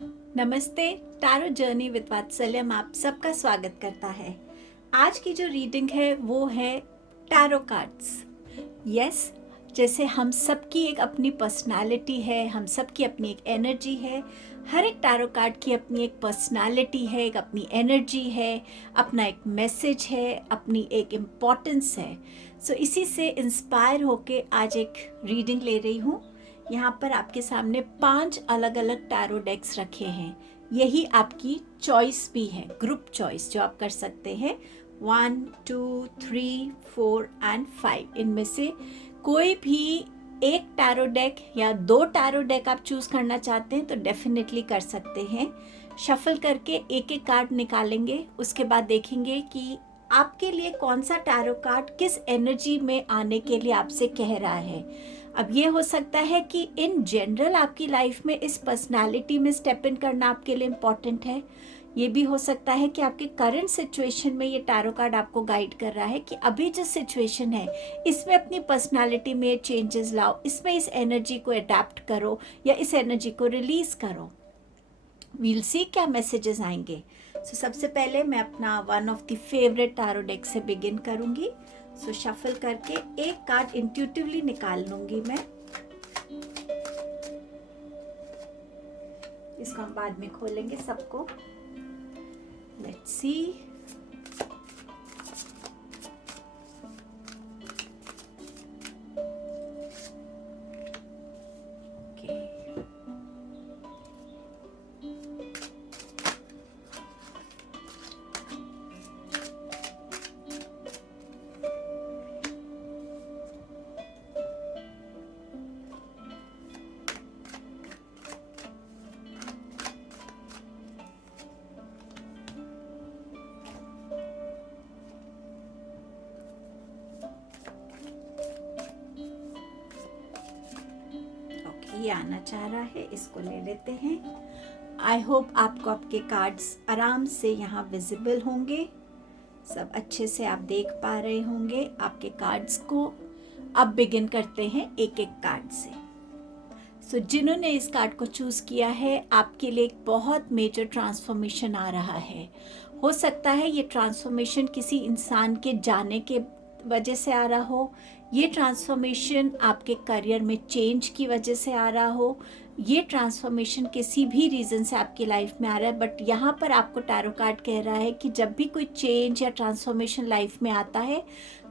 नमस्ते। Tarot journey with वात्सल्यम आप सबका स्वागत करता है। आज की जो रीडिंग है वो है टैरो कार्ड्स। यस, जैसे हम सबकी एक अपनी पर्सनालिटी है, हम सबकी अपनी एक एनर्जी है। हर एक टैरो कार्ड की अपनी एक पर्सनालिटी है, एक अपनी एनर्जी है, अपना एक मैसेज है, अपनी एक इम्पोर्टेंस है। सो इसी से इंस्पायर होके आज एक रीडिंग ले रही हूँ। यहाँ पर आपके सामने 5 अलग अलग टैरो डेक्स रखे हैं। यही आपकी चॉइस भी है, ग्रुप चॉइस जो आप कर सकते हैं। 1, 2, 3, 4 एंड 5 इनमें से कोई भी एक टैरो डेक या 2 टैरो डेक आप चूज करना चाहते हैं तो डेफिनेटली कर सकते हैं। शफल करके एक एक कार्ड निकालेंगे, उसके बाद देखेंगे कि आपके लिए कौन सा टैरो कार्ड किस एनर्जी में आने के लिए आपसे कह रहा है। अब ये हो सकता है कि इन जनरल आपकी लाइफ में इस पर्सनालिटी में स्टेप इन करना आपके लिए इम्पॉर्टेंट है। ये भी हो सकता है कि आपके करंट सिचुएशन में ये टैरो कार्ड आपको गाइड कर रहा है कि अभी जो सिचुएशन है इसमें अपनी पर्सनालिटी में चेंजेस लाओ, इसमें इस एनर्जी को अडेप्ट करो या इस एनर्जी को रिलीज करो। वील सी क्या मैसेजेस आएंगे। सबसे पहले मैं अपना one of the favourite tarot deck से बिगिन करूंगी। शफल करके एक कार्ड इंट्यूटिवली निकाल लूंगी मैं। इसको हम बाद में खोलेंगे सबको। Let's see. ये आना चाह रहा है, इसको ले लेते हैं। आई होप आपको आपके कार्ड्स आराम से यहाँ विजिबल होंगे, सब अच्छे से आप देख पा रहे होंगे आपके कार्ड्स को। अब बिगिन करते हैं एक एक कार्ड से। जिन्होंने इस कार्ड को चूज किया है आपके लिए एक बहुत मेजर ट्रांसफॉर्मेशन आ रहा है। हो सकता है ये ट्रांसफॉर्मेशन किसी इंसान के जाने के वजह से आ रहा हो, ये ट्रांसफॉर्मेशन आपके करियर में चेंज की वजह से आ रहा हो, ये ट्रांसफॉर्मेशन किसी भी रीज़न से आपकी लाइफ में आ रहा है। बट यहाँ पर आपको टैरो कार्ड कह रहा है कि जब भी कोई चेंज या ट्रांसफॉर्मेशन लाइफ में आता है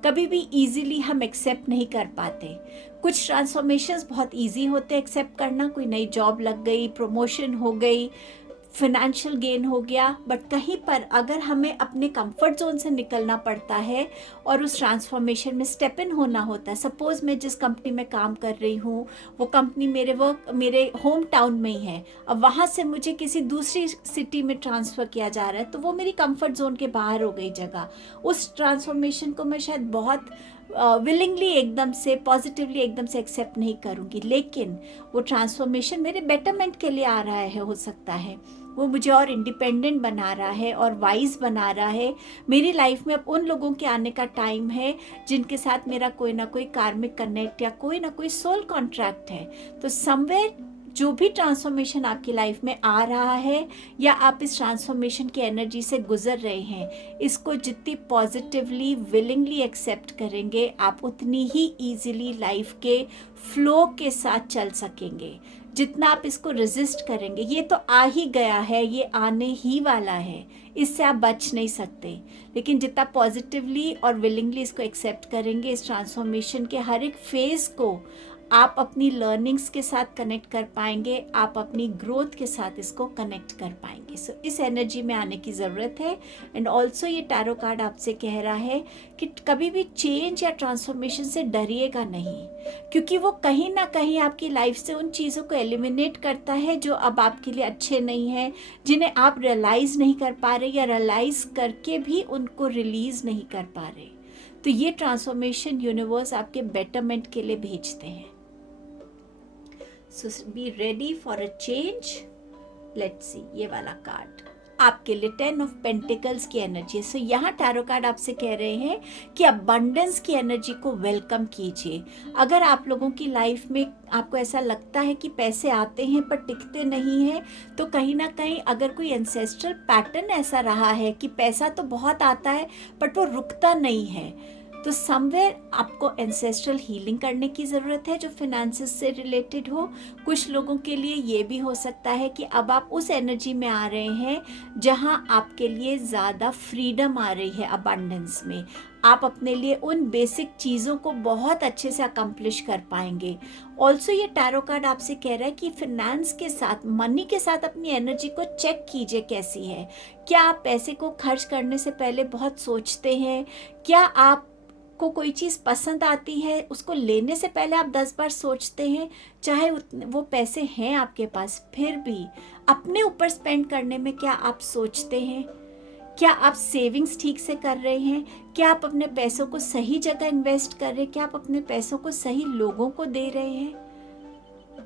कभी भी इजीली हम एक्सेप्ट नहीं कर पाते। कुछ ट्रांसफॉर्मेशंस बहुत इजी होते हैं एक्सेप्ट करना, कोई नई जॉब लग गई, प्रमोशन हो गई, फाइनेंशियल गेन हो गया। बट कहीं पर अगर हमें अपने कंफर्ट जोन से निकलना पड़ता है और उस ट्रांसफॉर्मेशन में स्टेप इन होना होता है। सपोज मैं जिस कंपनी में काम कर रही हूँ वो कंपनी मेरे होम टाउन में ही है, अब वहाँ से मुझे किसी दूसरी सिटी में ट्रांसफ़र किया जा रहा है तो वो मेरी कंफर्ट जोन के बाहर हो गई जगह। उस ट्रांसफॉर्मेशन को मैं शायद बहुत विलिंगली एकदम से पॉजिटिवली एकदम से एक्सेप्ट नहीं करूँगी, लेकिन वो ट्रांसफॉर्मेशन मेरे बेटरमेंट के लिए आ रहा है। हो सकता है वो मुझे और इंडिपेंडेंट बना रहा है और वाइज बना रहा है। मेरी लाइफ में अब उन लोगों के आने का टाइम है जिनके साथ मेरा कोई ना कोई कार्मिक कनेक्ट या कोई ना कोई सोल कॉन्ट्रैक्ट है। तो समवेयर जो भी ट्रांसफॉर्मेशन आपकी लाइफ में आ रहा है या आप इस ट्रांसफॉर्मेशन की एनर्जी से गुजर रहे हैं, इसको जितनी पॉजिटिवली विलिंगली एक्सेप्ट करेंगे आप उतनी ही ईजिली लाइफ के फ्लो के साथ चल सकेंगे। जितना आप इसको रेजिस्ट करेंगे, ये तो आ ही गया है, ये आने ही वाला है, इससे आप बच नहीं सकते। लेकिन जितना पॉजिटिवली और विलिंगली इसको एक्सेप्ट करेंगे, इस ट्रांसफॉर्मेशन के हर एक फेज़ को आप अपनी लर्निंग्स के साथ कनेक्ट कर पाएंगे, आप अपनी ग्रोथ के साथ इसको कनेक्ट कर पाएंगे। इस एनर्जी में आने की ज़रूरत है। एंड ऑल्सो ये टैरो कार्ड आपसे कह रहा है कि कभी भी चेंज या ट्रांसफॉर्मेशन से डरिएगा नहीं, क्योंकि वो कहीं ना कहीं आपकी लाइफ से उन चीज़ों को एलिमिनेट करता है जो अब आपके लिए अच्छे नहीं हैं, जिन्हें आप रियलाइज़ नहीं कर पा रहे या रियलाइज़ करके भी उनको रिलीज़ नहीं कर पा रहे। तो ये ट्रांसफॉर्मेशन यूनिवर्स आपके बेटरमेंट के लिए भेजते हैं। So be ready for a change. Let's see ये वाला कार्ड। आपके लिए 10 ऑफ पेंटिकल्स की एनर्जी है। सो यहाँ टैरो कार्ड आपसे कह रहे हैं कि अबंडेंस की एनर्जी को वेलकम कीजिए। अगर आप लोगों की लाइफ में आपको ऐसा लगता है कि पैसे आते हैं पर टिकते नहीं हैं, तो कहीं ना कहीं अगर कोई एंसेस्ट्रल पैटर्न ऐसा रहा है कि पैसा तो बहुत आता है बट वो रुकता नहीं है, तो समवेयर आपको एंसेस्ट्रल हीलिंग करने की ज़रूरत है जो फिनेंसेस से रिलेटेड हो। कुछ लोगों के लिए ये भी हो सकता है कि अब आप उस एनर्जी में आ रहे हैं जहां आपके लिए ज़्यादा फ्रीडम आ रही है अबंडेंस में। आप अपने लिए उन बेसिक चीज़ों को बहुत अच्छे से अकम्प्लिश कर पाएंगे। ऑल्सो ये टैरो कार्ड आपसे कह रहा है कि फिनेंस के साथ, मनी के साथ अपनी एनर्जी को चेक कीजिए कैसी है। क्या आप पैसे को खर्च करने से पहले बहुत सोचते हैं? क्या आप को कोई चीज़ पसंद आती है, उसको लेने से पहले आप 10 बार सोचते हैं? चाहे वो पैसे हैं आपके पास, फिर भी अपने ऊपर स्पेंड करने में क्या आप सोचते हैं? क्या आप सेविंग्स ठीक से कर रहे हैं? क्या आप अपने पैसों को सही जगह इन्वेस्ट कर रहे हैं? क्या आप अपने पैसों को सही लोगों को दे रहे हैं?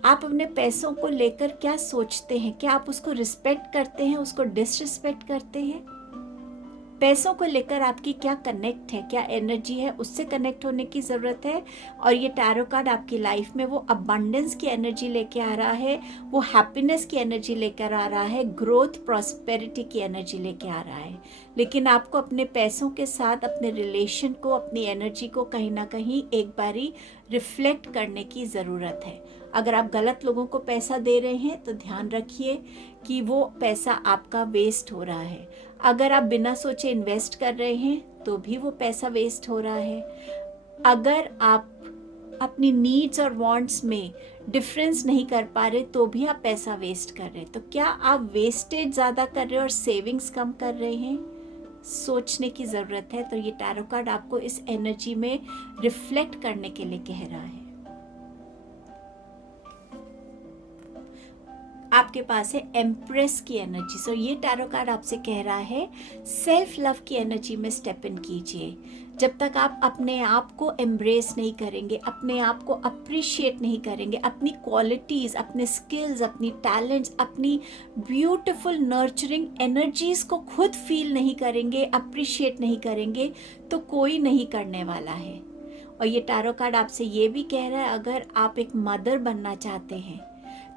आप अपने पैसों को लेकर क्या सोचते हैं? क्या आप उसको रिस्पेक्ट करते हैं, उसको डिसरिस्पेक्ट करते हैं? पैसों को लेकर आपकी क्या कनेक्ट है, क्या एनर्जी है, उससे कनेक्ट होने की ज़रूरत है। और ये टैरो कार्ड आपकी लाइफ में वो अबंडेंस की एनर्जी लेके आ रहा है, वो हैप्पीनेस की एनर्जी लेकर आ रहा है, ग्रोथ प्रॉस्पेरिटी की एनर्जी लेके आ रहा है। लेकिन आपको अपने पैसों के साथ अपने रिलेशन को, अपनी एनर्जी को कहीं ना कहीं एक बारी रिफ्लेक्ट करने की ज़रूरत है। अगर आप गलत लोगों को पैसा दे रहे हैं तो ध्यान रखिए कि वो पैसा आपका वेस्ट हो रहा है। अगर आप बिना सोचे इन्वेस्ट कर रहे हैं तो भी वो पैसा वेस्ट हो रहा है। अगर आप अपनी नीड्स और वांट्स में डिफरेंस नहीं कर पा रहे तो भी आप पैसा वेस्ट कर रहे हैं। तो क्या आप वेस्टेज ज़्यादा कर रहे हैं और सेविंग्स कम कर रहे हैं? सोचने की ज़रूरत है। तो ये टैरो कार्ड आपको इस एनर्जी में रिफ्लेक्ट करने के लिए कह रहा है। आपके पास है एम्प्रेस की एनर्जी। सो ये टैरो कार्ड आपसे कह रहा है सेल्फ लव की एनर्जी में स्टेप इन कीजिए। जब तक आप अपने आप को एम्ब्रेस नहीं करेंगे, अपने आप को अप्रिशिएट नहीं करेंगे, अपनी क्वालिटीज़, अपने स्किल्स, अपनी टैलेंट्स, अपनी ब्यूटीफुल नर्चरिंग एनर्जीज़ को खुद फील नहीं करेंगे, अप्रिशिएट नहीं करेंगे, तो कोई नहीं करने वाला है। और ये टैरो कार्ड आपसे ये भी कह रहा है अगर आप एक मदर बनना चाहते हैं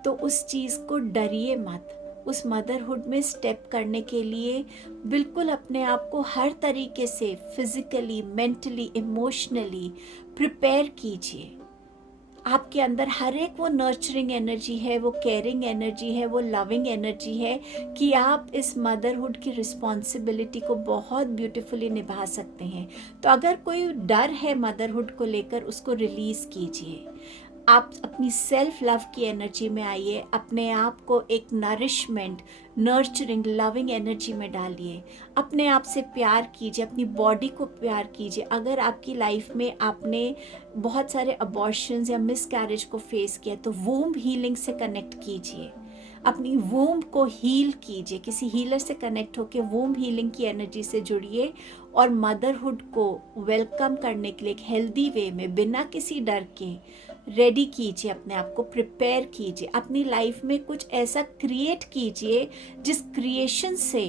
तो उस चीज़ को डरिए मत। उस मदरहुड में स्टेप करने के लिए बिल्कुल अपने आप को हर तरीके से फिजिकली, मेंटली, इमोशनली प्रिपेयर कीजिए। आपके अंदर हर एक वो नर्चरिंग एनर्जी है, वो केयरिंग एनर्जी है, वो लविंग एनर्जी है कि आप इस मदरहुड की रिस्पॉन्सिबिलिटी को बहुत ब्यूटीफुली निभा सकते हैं। तो अगर कोई डर है मदरहुड को लेकर, उसको रिलीज़ कीजिए। आप अपनी सेल्फ लव की एनर्जी में आइए, अपने आप को एक नरिशमेंट, नर्चरिंग, लविंग एनर्जी में डालिए। अपने आप से प्यार कीजिए, अपनी बॉडी को प्यार कीजिए। अगर आपकी लाइफ में आपने बहुत सारे अबॉर्शंस या मिसकैरेज को फेस किया तो वूम्ब हीलिंग से कनेक्ट कीजिए, अपनी वूम्ब को हील कीजिए। किसी हीलर से कनेक्ट होकर वूम्ब हीलिंग की एनर्जी से जुड़िए और मदरहुड को वेलकम करने के लिए एक हेल्दी वे में, बिना किसी डर के रेडी कीजिए। अपने आप को प्रिपेयर कीजिए। अपनी लाइफ में कुछ ऐसा क्रिएट कीजिए जिस क्रिएशन से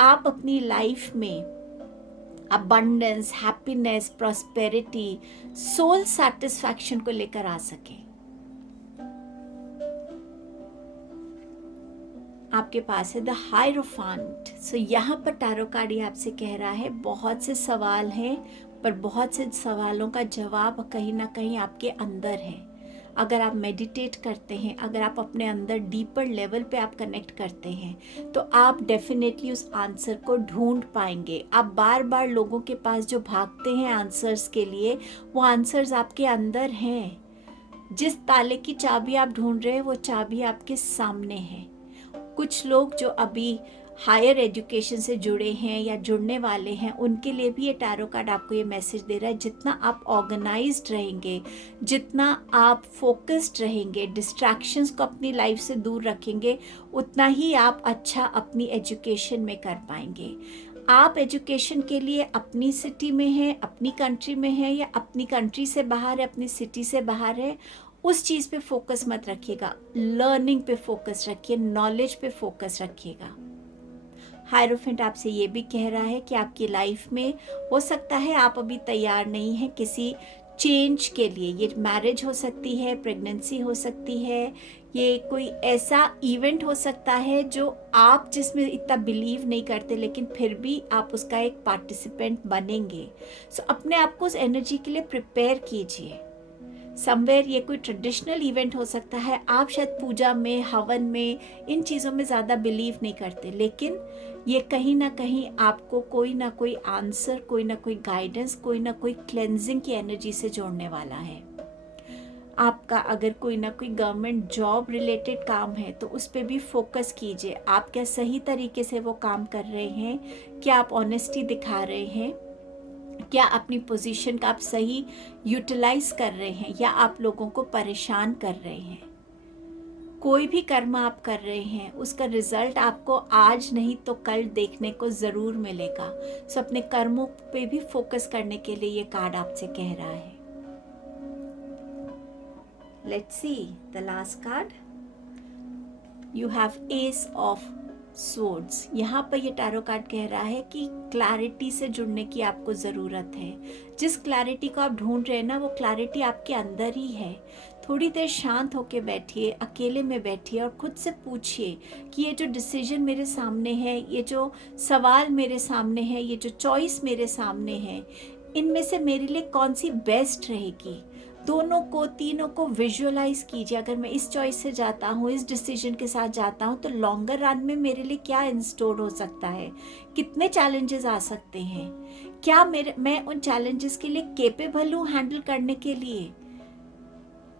आप अपनी लाइफ में abundance, happiness, prosperity, soul satisfaction को लेकर आ सके। आपके पास है द हायरोफांट। सो यहाँ पर टैरो कार्ड ये आपसे कह रहा है बहुत से सवाल हैं, पर बहुत से सवालों का जवाब कहीं ना कहीं आपके अंदर है। अगर आप मेडिटेट करते हैं, अगर आप अपने अंदर डीपर लेवल पे आप कनेक्ट करते हैं तो आप डेफिनेटली उस आंसर को ढूंढ पाएंगे। आप बार बार लोगों के पास जो भागते हैं आंसर्स के लिए, वो आंसर्स आपके अंदर हैं। जिस ताले की चाबी आप ढूंढ रहे हैं वो चाबी आपके सामने है। कुछ लोग जो अभी हायर एजुकेशन से जुड़े हैं या जुड़ने वाले हैं, उनके लिए भी ये टैरो कार्ड आपको ये मैसेज दे रहा है जितना आप ऑर्गेनाइज्ड रहेंगे, जितना आप फोकस्ड रहेंगे, डिस्ट्रैक्शंस को अपनी लाइफ से दूर रखेंगे, उतना ही आप अच्छा अपनी एजुकेशन में कर पाएंगे। आप एजुकेशन के लिए अपनी सिटी में हैं, अपनी कंट्री में हैं, या अपनी कंट्री से बाहर है, अपनी सिटी से बाहर है, उस चीज़ पे फोकस मत रखिएगा। लर्निंग पे फोकस रखिए, नॉलेज पे फोकस रखिएगा। हायरोफेंट आपसे ये भी कह रहा है कि आपकी लाइफ में हो सकता है आप अभी तैयार नहीं हैं किसी चेंज के लिए। ये मैरिज हो सकती है, प्रेगनेंसी हो सकती है, ये कोई ऐसा इवेंट हो सकता है जो आप जिसमें इतना बिलीव नहीं करते लेकिन फिर भी आप उसका एक पार्टिसिपेंट बनेंगे। सो अपने आप को उस एनर्जी के लिए प्रिपेयर कीजिए। समवेयर ये कोई ट्रेडिशनल इवेंट हो सकता है, आप शायद पूजा में, हवन में, इन चीज़ों में ज़्यादा बिलीव नहीं करते, लेकिन ये कहीं ना कहीं आपको कोई ना कोई आंसर, कोई ना कोई गाइडेंस, कोई ना कोई क्लेंजिंग की एनर्जी से जोड़ने वाला है। आपका अगर कोई ना कोई गवर्नमेंट जॉब रिलेटेड काम है तो उस पर भी फोकस कीजिए। आप क्या सही तरीके से वो काम कर रहे हैं, क्या आप ऑनेस्टी दिखा रहे हैं, क्या अपनी पोजीशन का आप सही यूटिलाइज कर रहे हैं, या आप लोगों को परेशान कर रहे हैं। कोई भी कर्म आप कर रहे हैं उसका रिजल्ट आपको आज नहीं तो कल देखने को ज़रूर मिलेगा। सो अपने कर्मों पे भी फोकस करने के लिए ये कार्ड आपसे कह रहा है। Let's see the last card. You have S of swords. यहाँ पर ये टैरो कार्ड कह रहा है कि क्लैरिटी से जुड़ने की आपको ज़रूरत है। जिस क्लैरिटी को आप ढूंढ रहे हैं ना, वो क्लैरिटी आपके अंदर ही है। थोड़ी देर शांत होके बैठिए, अकेले में बैठिए और खुद से पूछिए कि ये जो डिसीजन मेरे सामने है, ये जो सवाल मेरे सामने है, ये जो चॉइस मेरे सामने है, इनमें से मेरे लिए कौन सी बेस्ट रहेगी। दोनों को, तीनों को विजुअलाइज कीजिए। अगर मैं इस चॉइस से जाता हूँ, इस डिसीजन के साथ जाता हूँ, तो लॉन्गर रन में मेरे लिए क्या इंस्टोर हो सकता है, कितने चैलेंजेस आ सकते हैं, क्या मैं उन चैलेंजेस के लिए केपेबल हूँ हैंडल करने के लिए,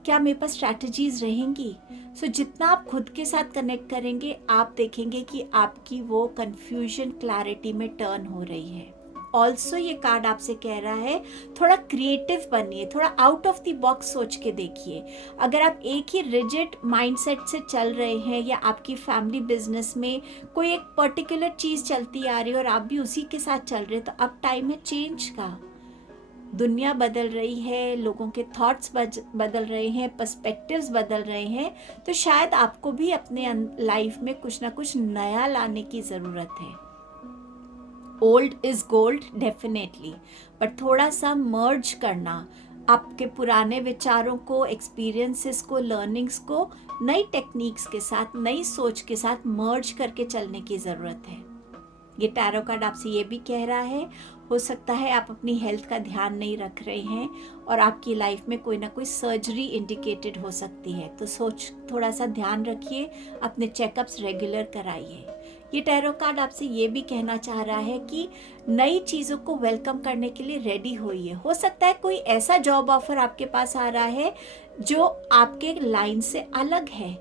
क्या मेरे पास स्ट्रैटेजीज रहेंगी। सो जितना आप खुद के साथ कनेक्ट करेंगे, आप देखेंगे कि आपकी वो कंफ्यूजन क्लैरिटी में टर्न हो रही है। ऑल्सो ये कार्ड आपसे कह रहा है थोड़ा क्रिएटिव बनिए, थोड़ा आउट ऑफ द बॉक्स सोच के देखिए। अगर आप एक ही रिजिड माइंडसेट से चल रहे हैं, या आपकी फैमिली बिजनेस में कोई एक पर्टिकुलर चीज़ चलती आ रही है और आप भी उसी के साथ चल रहे हैं, तो अब टाइम है चेंज का। दुनिया बदल रही है, लोगों के थॉट्स बदल रहे हैं, पर्सपेक्टिव्स बदल रहे हैं, तो शायद आपको भी अपने लाइफ में कुछ ना कुछ नया लाने की ज़रूरत है। Old is gold definitely, but थोड़ा सा मर्ज करना, आपके पुराने विचारों को, एक्सपीरियंसेस को, लर्निंग्स को नई टेक्निक्स के साथ, नई सोच के साथ मर्ज करके चलने की ज़रूरत है। ये टैरो कार्ड आपसे ये भी कह रहा है, हो सकता है आप अपनी हेल्थ का ध्यान नहीं रख रहे हैं और आपकी लाइफ में कोई ना कोई सर्जरी इंडिकेटेड हो सकती है, तो थोड़ा सा ध्यान रखिए, अपने चेकअप्स रेगुलर कराइए। ये टैरो कार्ड आपसे ये भी कहना चाह रहा है कि नई चीज़ों को वेलकम करने के लिए रेडी होइए। हो सकता है कोई ऐसा जॉब ऑफर आपके पास आ रहा है जो आपके लाइन से अलग है,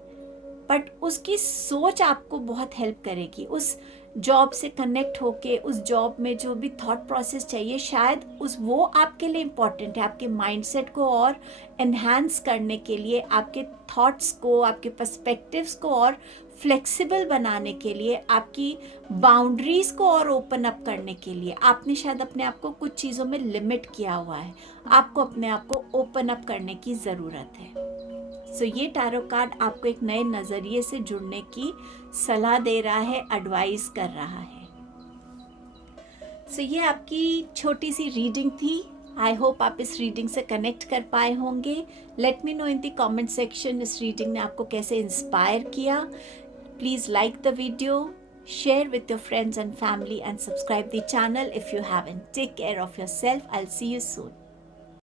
बट उसकी सोच आपको बहुत हेल्प करेगी। उस जॉब से कनेक्ट होके, उस जॉब में जो भी थॉट प्रोसेस चाहिए, शायद वो आपके लिए इम्पॉर्टेंट है, आपके माइंडसेट को और एनहांस करने के लिए, आपके थॉट्स को, आपके पर्सपेक्टिव्स को और फ्लेक्सिबल बनाने के लिए, आपकी बाउंड्रीज को और ओपन अप करने के लिए। आपने शायद अपने आप को कुछ चीज़ों में लिमिट किया हुआ है, आपको अपने आप को ओपन अप करने की ज़रूरत है। सो ये टैरो कार्ड आपको एक नए नज़रिए से जुड़ने की सलाह दे रहा है, एडवाइस कर रहा है। सो ये आपकी छोटी सी रीडिंग थी। आई होप आप इस रीडिंग से कनेक्ट कर पाए होंगे। Let me know in the comment section इस रीडिंग ने आपको कैसे इंस्पायर किया। Please like the video, share with your friends and family, and subscribe the channel if you haven't. Take care of yourself. I'll see you soon.